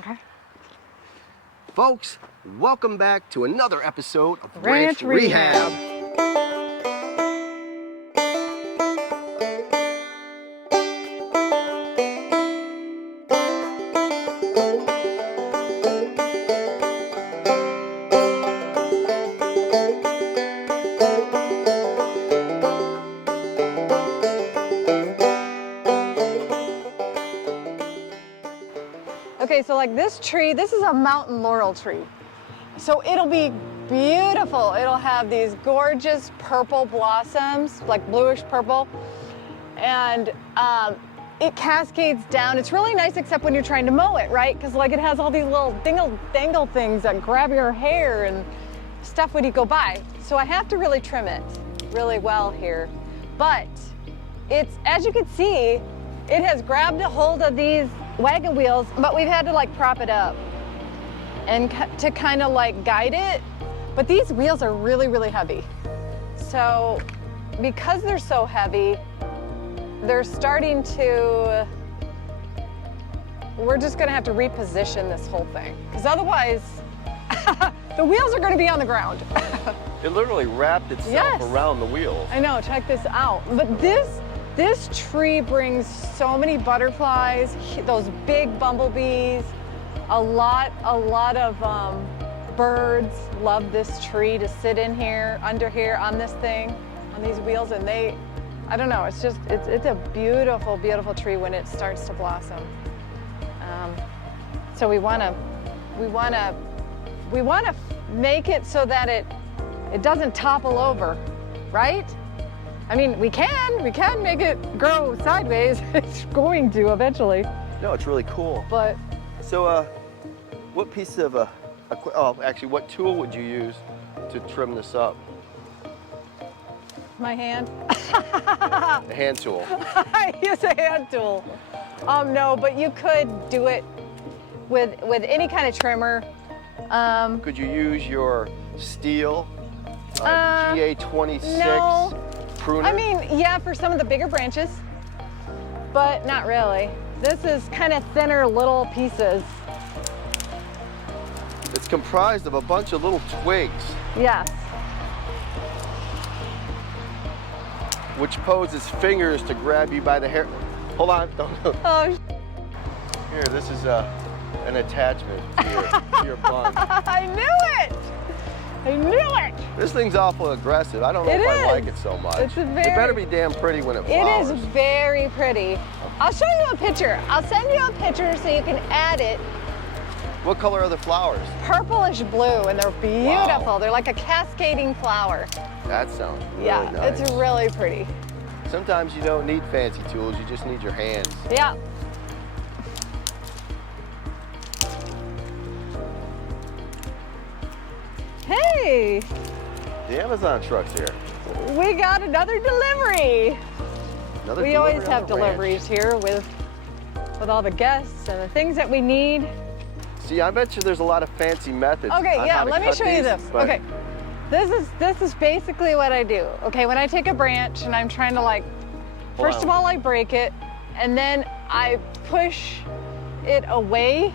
Okay. Folks, welcome back to another episode of Ranch Rehab. Okay, so like this tree, this is a mountain laurel tree. So it'll be beautiful. It'll have these gorgeous purple blossoms, like bluish purple. And it cascades down. It's really nice except when you're trying to mow it, right? Because like it has all these little dingle things that grab your hair and stuff when you go by. So I have to really trim it really well here. But it's, as you can see, it has grabbed a hold of these wagon wheels, but we've had to like prop it up and to kind of like guide it. But these wheels are really, really heavy. So because they're so heavy, they're starting to, we're just gonna have to reposition this whole thing. Because otherwise, the wheels are gonna be on the ground. It literally wrapped itself around the wheels. I know, check this out. But this tree brings so many butterflies, those big bumblebees, a lot of birds love this tree to sit in here, under here, on this thing, on these wheels, and they, I don't know, it's a beautiful, beautiful tree when it starts to blossom. So we wanna make it so that it doesn't topple over, right? I mean, we can make it grow sideways. It's going to eventually. No, it's really cool. But so, what piece of actually, what tool would you use to trim this up? my hand. A hand tool. I use a hand tool. No, but you could do it with any kind of trimmer. Could you use your steel GA26? No. Pruner? I mean, yeah, for some of the bigger branches, but not really. This is kind of thinner little pieces. It's comprised of a bunch of little twigs. Yes. Which poses fingers to grab you by the hair. Hold on. Oh, Here, this is an attachment to your bun. I knew it! I knew it! This thing's awful aggressive. I don't know if I like it so much. It's It better be damn pretty when it flowers. It is very pretty. I'll show you a picture. I'll send you a picture so you can add it. What color are the flowers? Purplish blue, and they're beautiful. Wow. They're like a cascading flower. That sounds really nice. It's really pretty. Sometimes you don't need fancy tools, you just need your hands. Yeah. Hey, The Amazon truck's here. we got another delivery. We always have deliveries ranch. here with all the guests and the things that we need. See, I bet you there's a lot of fancy methods. Okay, on yeah, how to let me cut show you these, this. but Okay, this is basically what I do. Okay, when I take a branch and I'm trying to like, first of all, I break it, and then I push it away,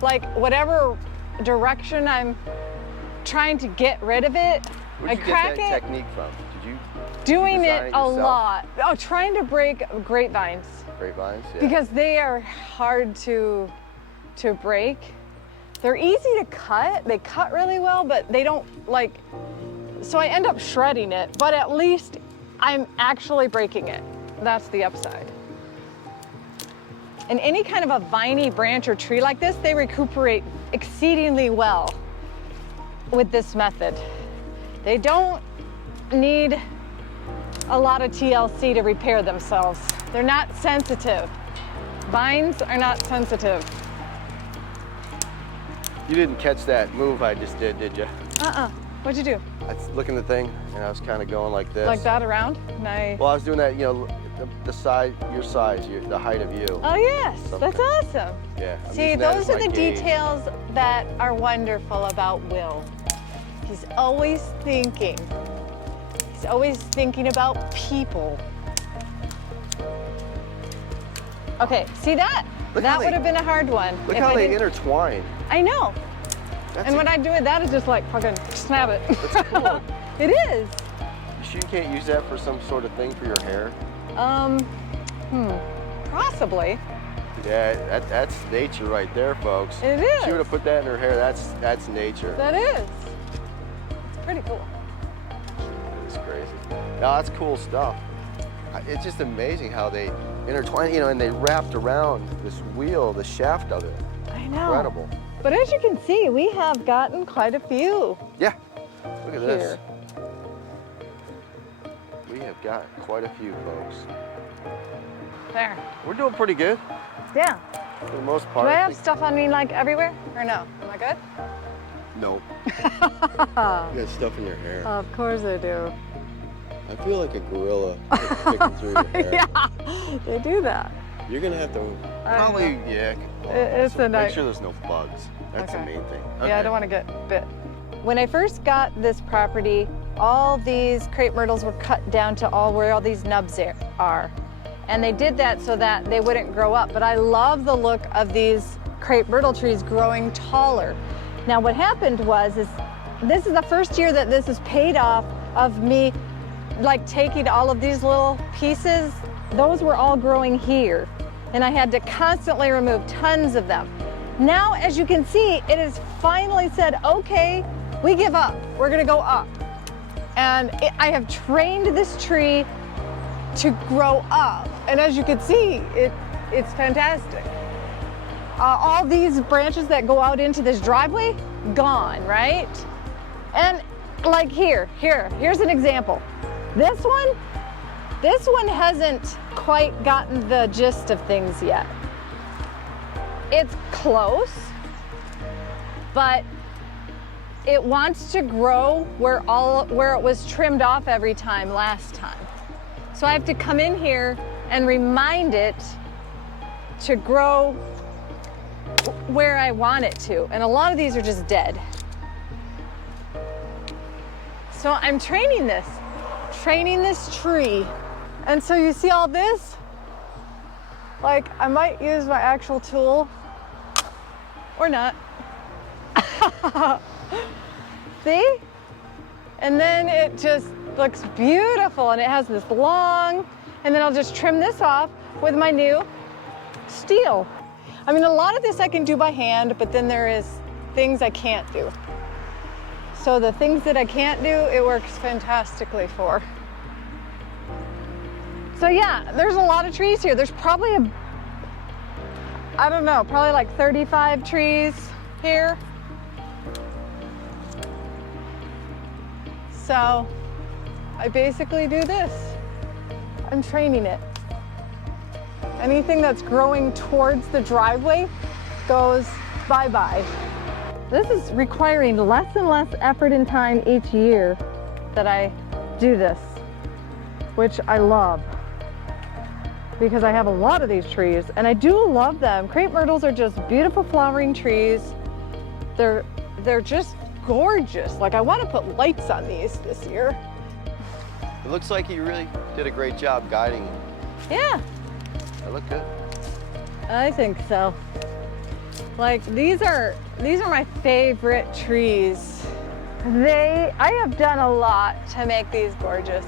like whatever direction I'm trying to get rid of it. Where'd you crack get that it. technique from? Did you Doing design it a yourself? lot. Oh, trying to break grapevines. Grapevines? Yeah. Because they are hard to break. They're easy to cut. They cut really well, but they don't like, so I end up shredding it, but at least I'm actually breaking it. That's the upside. And any kind of a viney branch or tree like this, they recuperate exceedingly well with this method. They don't need a lot of TLC to repair themselves. They're not sensitive. Vines are not sensitive. You didn't catch that move I just did you? What'd you do? I was looking at the thing, and I was kind of going like this. Like that around? Nice. Well, I was doing that, you know, the size, the height of you. Oh yes, that's awesome. Yeah. I'm See, using that those as are my the gauge. details that are wonderful about Will. He's always thinking. He's always thinking about people. Okay, see that? Look how That they- would have been a hard one. Look if how I they didn't- intertwine. I know. That's And what I do with that is just like fucking snap it. That's cool. It is. You sure you can't use that for some sort of thing for your hair? Possibly. Yeah, that's nature right there, folks. It If is. she would have put that in her hair, that's nature. That is. It's pretty cool. It's crazy. No, that's cool stuff. It's just amazing how they intertwine, you know, and they wrapped around this wheel, the shaft of it. I know. Incredible. But as you can see, we have gotten quite a few Yeah. Look at this. here. We have got quite a few, folks. There. We're doing pretty good Yeah. for the most Do part. I have stuff on me like everywhere or no? Am I good? No. You got stuff in your hair. Of course I do. I feel like a gorilla picking through your hair. Yeah, they do that. You're gonna have to I probably, know. yeah. It's a Make night. sure there's no bugs. That's Okay. the main thing. Yeah, I don't want to get bit. When I first got this property, all these crepe myrtles were cut down to where all these nubs are. And they did that so that they wouldn't grow up. But I love the look of these crepe myrtle trees growing taller. Now what happened was, this is the first year that this is paid off of me like taking all of these little pieces. Those were all growing here. And I had to constantly remove tons of them. Now, as you can see, it has finally said, okay, we give up. We're gonna go up. And I have trained this tree to grow up. And as you can see, it's fantastic. All these branches that go out into this driveway, gone, right? And like here's an example. This one hasn't quite gotten the gist of things yet. It's close, but it wants to grow where it was trimmed off every time last time. So I have to come in here and remind it to grow where I want it to. And a lot of these are just dead. So I'm training this tree. And so you see all this? Like, I might use my actual tool or not. See? And then it just looks beautiful, and it has this long, and then I'll just trim this off with my new steel. I mean, a lot of this I can do by hand, but then there is things I can't do. So the things that I can't do, it works fantastically for. So yeah, there's a lot of trees here. There's probably I don't know, probably like 35 trees here. So I basically do this. I'm training it. Anything that's growing towards the driveway goes bye-bye. This is requiring less and less effort and time each year that I do this, which I love because I have a lot of these trees and I do love them. Crepe myrtles are just beautiful flowering trees. They're just gorgeous. Like, I want to put lights on these this year. It looks like you really did a great job guiding it. Yeah, That looked good. I think so. Like, these are my favorite trees. I have done a lot to make these gorgeous.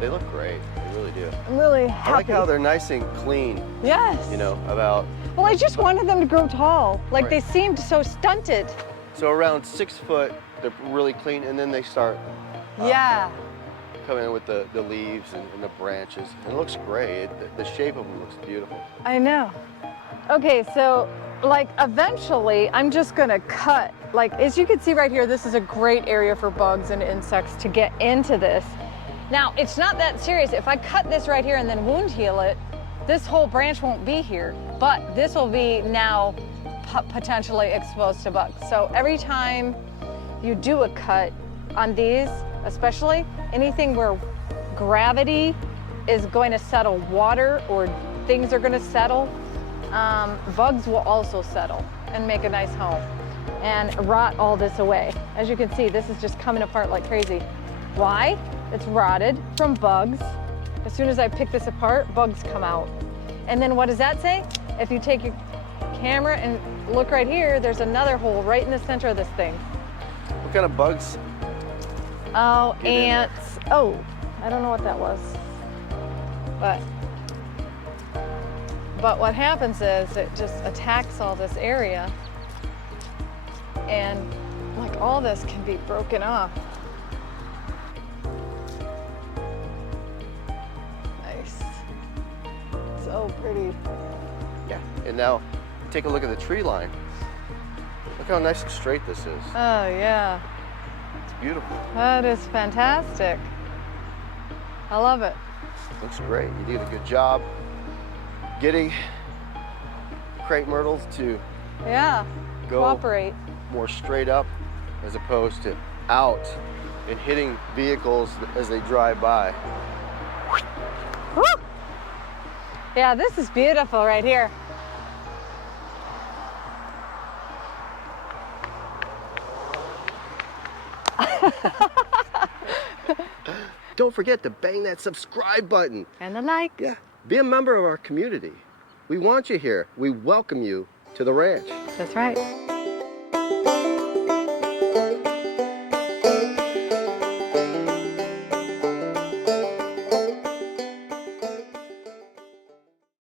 They look great. They really do. I'm really happy. I like how they're nice and clean. Yes. You know, about. Well, I just wanted them to grow tall. Like, Right. they seemed so stunted. So around 6 foot, they're really clean, and then they start Yeah. coming in with the leaves and the branches. And it looks great. The shape of them looks beautiful. I know. Okay, so like eventually I'm just gonna cut, like as you can see right here, this is a great area for bugs and insects to get into this. Now, it's not that serious. If I cut this right here and then wound heal it, this whole branch won't be here, but this will be now potentially exposed to bugs. So every time you do a cut on these, especially anything where gravity is going to settle water or things are going to settle, bugs will also settle and make a nice home and rot all this away. As you can see, this is just coming apart like crazy. Why? It's rotted from bugs. As soon as I pick this apart, bugs come out. And then what does that say? If you take your camera and look right here, there's another hole right in the center of this thing. What kind of bugs? Oh, ants. Oh, I don't know what that was. But what happens is it just attacks all this area, and like all this can be broken off. Nice. So pretty. Yeah. And now take a look at the tree line. Look how nice and straight this is. Oh yeah. It's beautiful. That is fantastic. I love it. Looks great. You did a good job getting crepe myrtles to go cooperate. more straight up as opposed to out and hitting vehicles as they drive by. Woo! Yeah, this is beautiful right here. Don't forget to bang that subscribe button. And the like. Yeah, be a member of our community. We want you here. We welcome you to the ranch. That's right.